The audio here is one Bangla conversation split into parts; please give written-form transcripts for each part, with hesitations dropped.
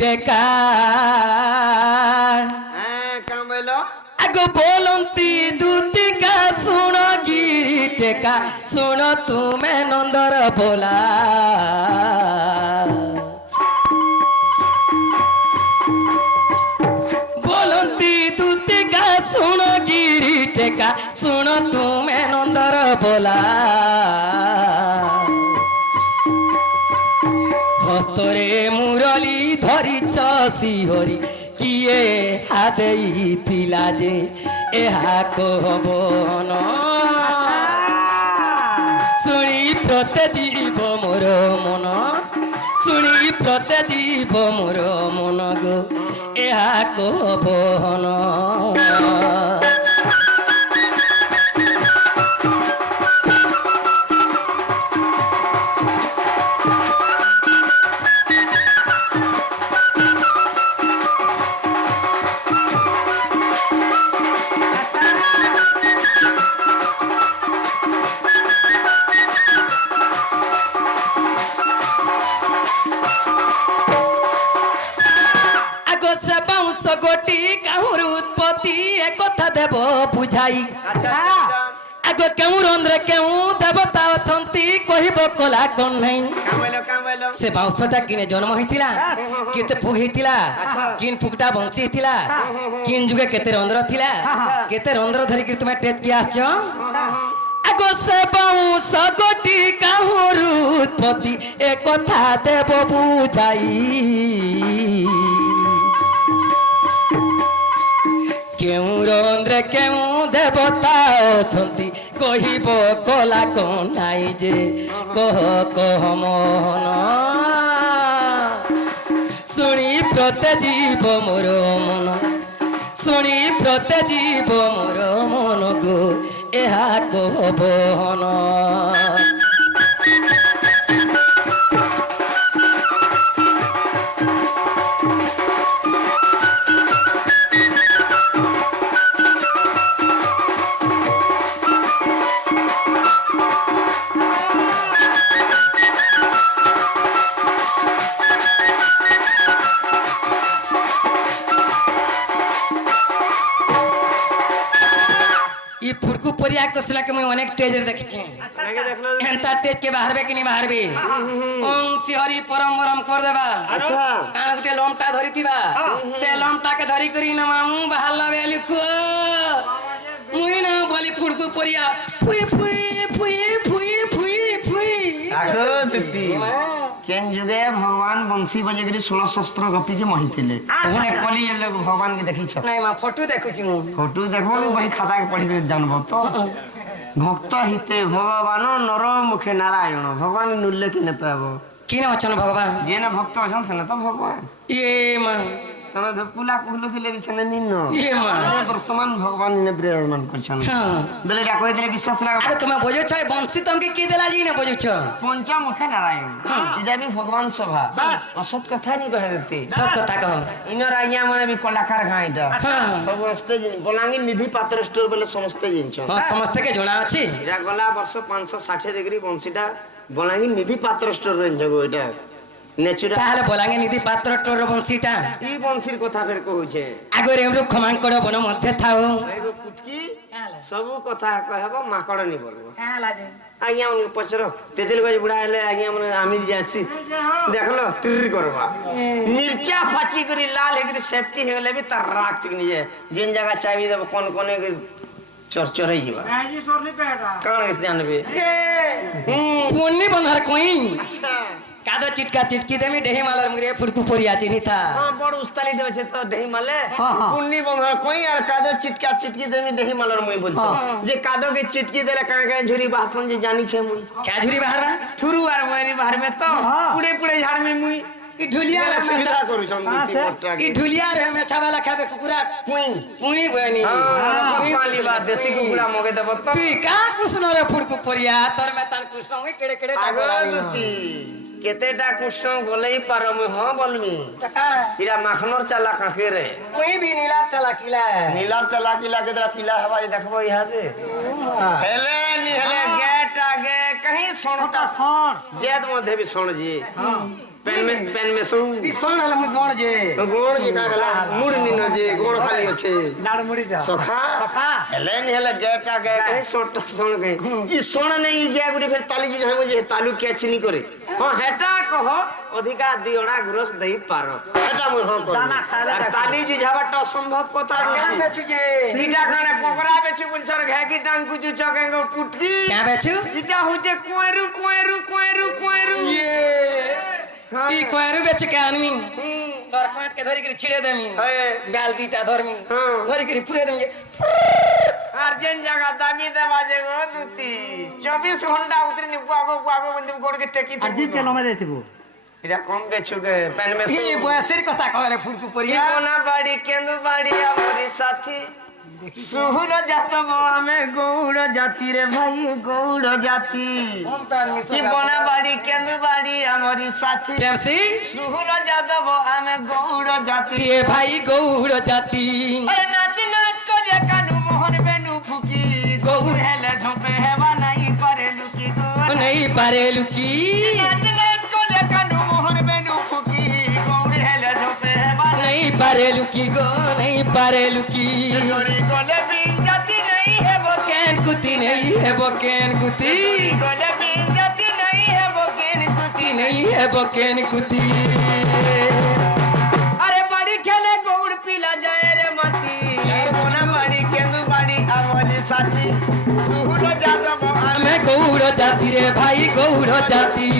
টেকা কামেলো আগো বলন্তি দুতিকা শুণ গিরি টেকা শুণ তুমে নন্দর বোলা বলন্তি দুতিকা শুণ গিরি টেকা শুণ তুমে নন্দর বোলা হস্তরে মুরলি ধরিছ শিহরি কিয়ে হাতেইলা যে এহা কহবন শুনি প্রতে জীব মোর মন শুনি প্রতে জীব মোর মন গো এহা কহবন গোটি কাহুর উৎপত্তি একথা দেব বুঝাই আগ কেউ রন্ধ্রে কেউ দেবতা অছন্তি কহিব কলা কোন নাই সে বাউঁশটা কিনে জন্ম হইতিলা কেতে ফুক হইতিলা কিন ফুকটা বঞ্চি হইতিলা কিন যুগে কেতে রন্ধ্র থিলা কেতে রন্ধ্র ধরিকি তুমি টেট কি আসছ আগ সে বাউঁশ গোটি কাহুর উৎপত্তি একথা দেব বুঝাই কেউ রন্ধ্রে কেউ দেবতা অছন্তি কহিব কলা কোন নাই যে কহ কহ মোহন শুনি প্রতে জীব মোর মন শুনি প্রতে জীব মোর মন গো এহা কহবন फुड़कू परिया कसला के मैं अनेक टेजर देखछे एंता टेज के बाहरबे कि नहीं बाहरबे ओम सिहरी परम परम कर देबा अच्छा कान गुटे लोमटा धरितिबा से लोमटा के धरि करी न मामू बाहर लावे लिखो मुई ना बोली फुड़कू परिया फुई फुई फुई फुई फुई फुई आगो दिती केन जुगे भगवान बंसी बजेगिरी 16 शस्त्र गपी जे महिथिले कली लोग भगवान के देखि छ नहीं मा फोटो देखु छु फोटो देखबो वही खाता के पढ़ी के जानबो तो भक्त हिते भगवान नर मुखे नारायण भगवान नुल्ले कि न पाबो किन वचन भगवान जे न भक्त अछन से न तो भगवान ये मा तमे धपुला कहलो थिले बिसने निन्न ये मा वर्तमान भगवान ने प्रेरण करछन बेले डा कहि दिले विश्वास लाग अरे तुम बोझो छ बंसी तुमके की देला जी न बोझो छ पंचा मुखे नारायण इदा भी भगवान सभा असत कथा नहीं कह देते सत कथा कह इनर आज्ञा माने भी कलाकार गाइटा समस्त बलांगी निधि पात्र स्टोर बेले समस्त जिंच हां समस्त के जणा अछि इरा गला वर्ष 560 डिग्री बंसीटा बलांगी निधि पात्र स्टोर रेंज जगो एटा नेचुरल ताहले बोलांगे निधि पात्र टोर बंसीटा ई बंसीर कथा फेर कहू छे आगरे हमरो खमांकड़ बन मध्य थाओ एगो कुटकी सब कथा कहबो माकड़ नि बोलबो काला जे आज्ञा मन पचरो तेदिल गज बुढ़ा हेले आज्ञा मन आमिल जासी देखलो तिर करबा मिर्चा फाची करी लाल हेकरी सेफ्टी हेले भी तर राख टिकनी जे जिन जगह चाबी देब कोन कोने के चरचर ही जीवा जी सोरली पेटा कान इस जानबे पुन्नी बंधर कोई अच्छा कादो चिटका चिटकी देमी डेही मालर मुरे फुड़कू परिया चिनी था हां बड़ उस्ताली देबे छे तो डेही माले पुन्नी बंधर कोई और कादो चिटका चिटकी देमी डेही मालर मुई बोल जे कादो के चिटकी देले का झुरी भाषण जे जानी छे मुई क्या झुरी बाहर बा ठुरु आर मोरी बाहर में तो पुड़े पुड़े झाड़ में मुई ई ढुलिया रे सुविधा करू छन दीती मोटा ई ढुलिया रे में छावाला खाबे कुकुरा पुई पुई बनी पुई वाली बात देसी कुकुरा मगे देब तो तू का कृष्ण रे फुड़कू परिया तोर में तान कृष्ण में केड़े केड़े आगो दुती केतेटा कृष्ण बोलई पारो में हां बोलमी इरा माखनर चला काके रे कोई भी नीलार चला किला के तेरा पीला हवा देखबो यहां दे हेले नि हेले गेट आगे कहीं सोनटा सोन जेद मध्य भी सोन जी पेन में सो सोन हला मुई कोण जे गोण जी का हला मुड़ निनो जे गोण खाली अच्छे नाड़ मुड़ी दा सखा हेले नि हेले गेटा गेट है सोट सोन गए ई सोन नहीं गया गुटे फिर ताली जे मुझे तालु कैच नहीं करे हां हेटा कहो अधिका दियोड़ा ग्रोस दई पारो हेटा मु हां कर ताली जी जाबा असंभव कथा क्या बेचू जे सीधा खाने पोकरा बेचू बुलछर घाकी टांग कुचू चकेंगो पुटकी क्या बेचू इटा होजे कोएरू ये ई कोयरू बेच के आनमी तोर काट के धरी के छिड़े देमी गाल दीटा धरमी धरी के पुरे देमी अर्जेंट जगह दामी दे बाजे गो दुती 24 घंटा उतरी नि गुआगो बंदी गोड़ के टेकी थी अजीब के नमे देथिबो इरा कम बेचू के पेन में ई बयसर कथा कहरे फुरकू ई परिया कोना बाड़ी केंदु बाड़ी हमरी साथी सुहुर जातबो हमें गौड़ जाति रे भाई गौड़ जाति हम तार मिसो ई कोना बाड़ी केंदु बाड़ी हमरी साथी केमसी सुहुर जातबो हमें गौड़ जाति ये भाई गौड़ जाति अरे नाच नाच को जे कानू मोहन बेनू फुकी गौड़ हेले धोपे हेवा नहीं पारे लुकी गौड़ नहीं पारे लुकी नाच नाच को जे कानू मोहन बेनू फुकी गौड़ हेले धोपे हेवा नहीं पारे लुकी गो नहीं पारे लुकी गोरी गोले भी जाति नहीं है वो केन कुती नहीं है वो केन कुती गोले भी जाति नहीं है वो केन कुती नहीं है वो केन कुती अरे बड़ी खेले गौड़ पीला जाए रे मती कोना बड़ी केंदु बड़ी आवली साथी सुहुलो जादव मैं गौड़ जाति रे भाई गौड़ जाति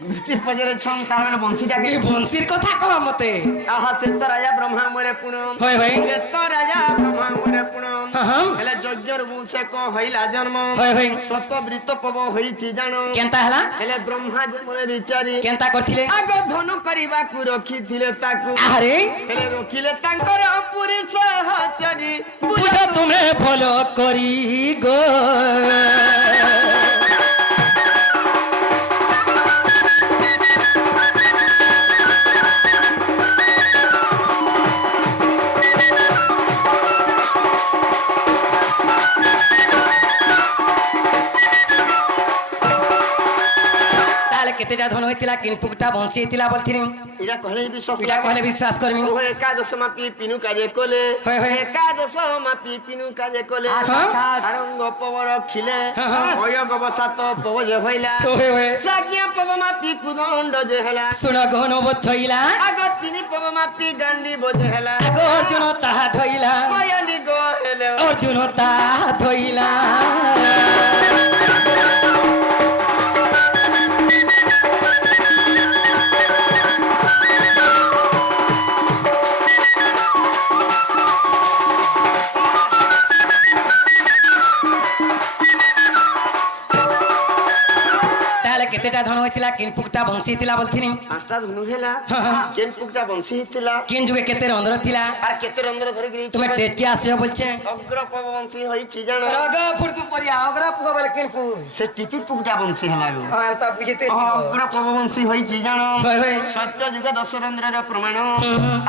दुती पजरे छम तार बंसी जाके ए बंसीर कथा कह मते आहा सेत राजा ब्रह्मा मोरे पुण होय होय सेत राजा ब्रह्मा मोरे पुण हां हेले यज्ञर मुसे को हइला जन्म होय होय सत वृत पव होईची जानो केनता हला हेले ब्रह्मा जे मोरे विचारी केनता करथिले आग धनु करिबा कु रखिथिले ताकु अरे हेले रखिले तांकर पुरी सहचरी पूजा तुम्हें फॉलो करी गो केतेटा धन होइतिला किन पुकटा बंसी हितिला बोलथिनी इरा कहले विश्वास इरा कहले विश्वास करमी ओ एकादश मा पिनु काजे कोले होय होय एकादश मा पिनु काजे कोले सारंग पवर खिले होय गबसात पवजे होइला होय होय साकिया पव मा पि कुदंड जे हला सुन गहन बथइला आग तिनी पव मा पि गांडी बोजे हला आग अर्जुन ताहा धइला सयनी गो हेले अर्जुन ताहा धइला केतेटा धन होइतिला किन पुकटा बंसी हितिला बोलथिनी पांचटा धनु हेला केन पुकटा बंसी हितिला किन जुगे केते रंध्र थिला आर केते रंध्र धरि गिरी तुमे टेकी आसियो बोलछे अग्र पव बंसी होई छि जानो रग फुडकु परिया अग्र पुग बोले किन पु से टिपी पुकटा बंसी हेला गो हां त बुझिते अग्र पव बंसी होई छि जानो होय होय सत्य जुग दश रंध्र रे प्रमाण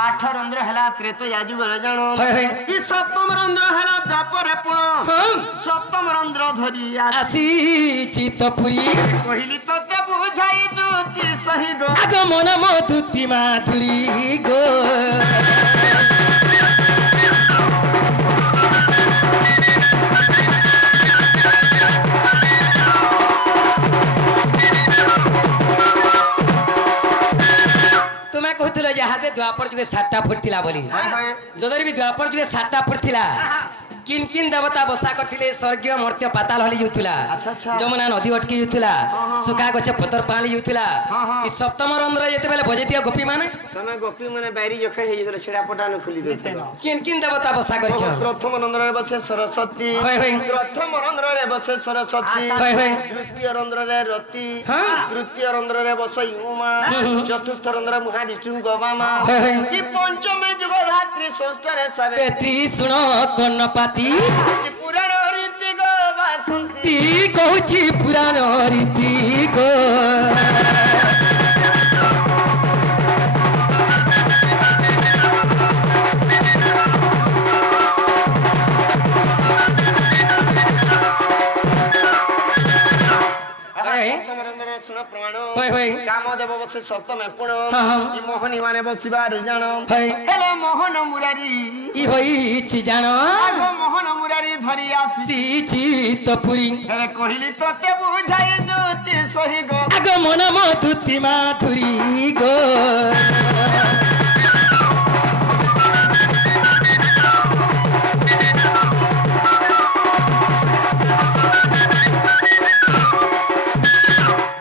आठ रंध्र हेला त्रेतो याजु गर जानो होय होय ई सप्तम रंध्र हेला द्वापर पुण सप्तम रंध्र धरि आसी चितपुरी कहिली तो बुझाई दूती सही गो आग मन मधुती माधुरी गो तुम्हें कहते द्वापर जुगे 7टा फुट थिला बोली जदर भी द्वापर जुगे 7टा फुट थिला কিন কিন দেবতা বসা করଥିଲେ স্বর্গীয় মর্ତ୍ୟ পাতাল হলি যাଉଥିଲା আচ্ছা, আচ্ছা। যমুনা নদী অটকি যাଉଥିଲା ସୁଖା ଗଛ ପତର ପାଣି ଯାଉଥିଲା ଏ ସପ୍ତମ ରନ୍ଧ୍ର ଯେତେବେଳେ ବଜେଇଥିବ ଗୋପୀ ମାନେ ତମେ ଗୋପୀ ମାନେ ବାଇରି ଜଖେ ହେଇଯାଇଥିଲେ ଛିଡ଼ା ପଟାନ ଖୋଲି ଦେଇଥିଲ କିନ କିନ ଦେବତା ବସା କରିଛ ପ୍ରଥମ ରନ୍ଧ୍ରରେ ବସେ ସରସ୍ୱତୀ ହୋଇ ହୋଇ ପ୍ରଥମ ରନ୍ଧ୍ରରେ ବସେ ସରସ୍ୱତୀ ହୋଇ ହୋଇ ତୃତୀୟ ରନ୍ଧ୍ରରେ ରତି ହଁ। ତୃତୀୟ ରନ୍ଧ୍ରରେ ବସେ ଉମା ଚତୁର୍ଥ ରନ୍ଧ୍ର ମହାବିଷ୍ଣୁ ଗବାମା ହୋଇ ହୋଇ କି ପଞ୍ଚମେ ଯୁଗ ଧାତ୍ରୀ ଷଷ୍ଠରେ ସାବେ ବେତ୍ରୀ ଶୁଣ କର୍ଣ୍ଣପାତି ପୁରାଣ ରୀତି ଗୋ ବାସନ୍ତୀ ତି କହୁଛି ପୁରାଣ ରୀତି ଗୋ ପ୍ରଥମ ରନ୍ଧ୍ରରେ ଶୁଣ ପ୍ରମାଣ ହୋଇ ହୋଇ କାମଦେବ ବସେ ସପ୍ତମେ ପୁଣ ହଁ, ହଁ। ଇ ମୋହନୀ ମାନେ ବସିବାରୁ ଜାଣ ହୋଇ ହେଲେ ମୋହନ ମୁରାରୀ ଇ ହୋଇଛି ଜାଣ ଆଗ ମୋହନ ମୁରାରୀ ଧରି ଆସି ସିଚିତ ପୁରୀ ହେଲେ କହିଲି ତତେ ବୁଝାଇ ଦଉତି ସହି ଗୋ ଆଗ ମନ ମଧୁତି ମାଧୁରୀ ଗୋ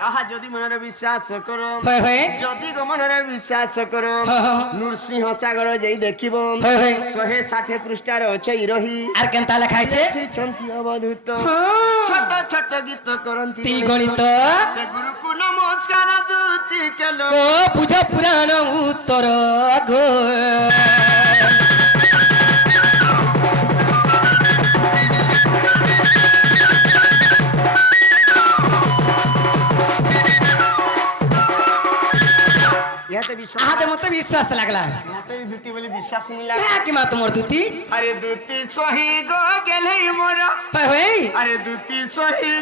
আহা যদি মନରେ বিশ্বাস কর ହୋଇ ହୋଇ যদি গো মନରେ বিশ্বাস কর ହଁ, ହଁ। ନୃସିଂହ ସାଗର ଯାଇ ଦେଖିବ ହୋଇ ହୋଇ 160 ପୃଷ୍ଠାର ଅଛି ରହି আর কেনতা লেখা আছে ଲେଖିଛନ୍ତି ଅବଧୂତ ହଁ। ଛୋଟ ଛୋଟ ଗୀତ କରନ୍ତି তি গণিত ସେ ଗୁରୁକୁ ନମସ୍କାର ଦୂତି କେଲ ও বুঝ পুরাণ উত্তর গো ইহাতে বিশ্বাস আহাতে মতে বিশ্বাস লাগলা ইহাতে দূতি বলি বিশ্বাস মিলা কি মা তোমার দুতি আরে দূতি সহি গো গেলেই মোর হই হই আরে দূতি সহি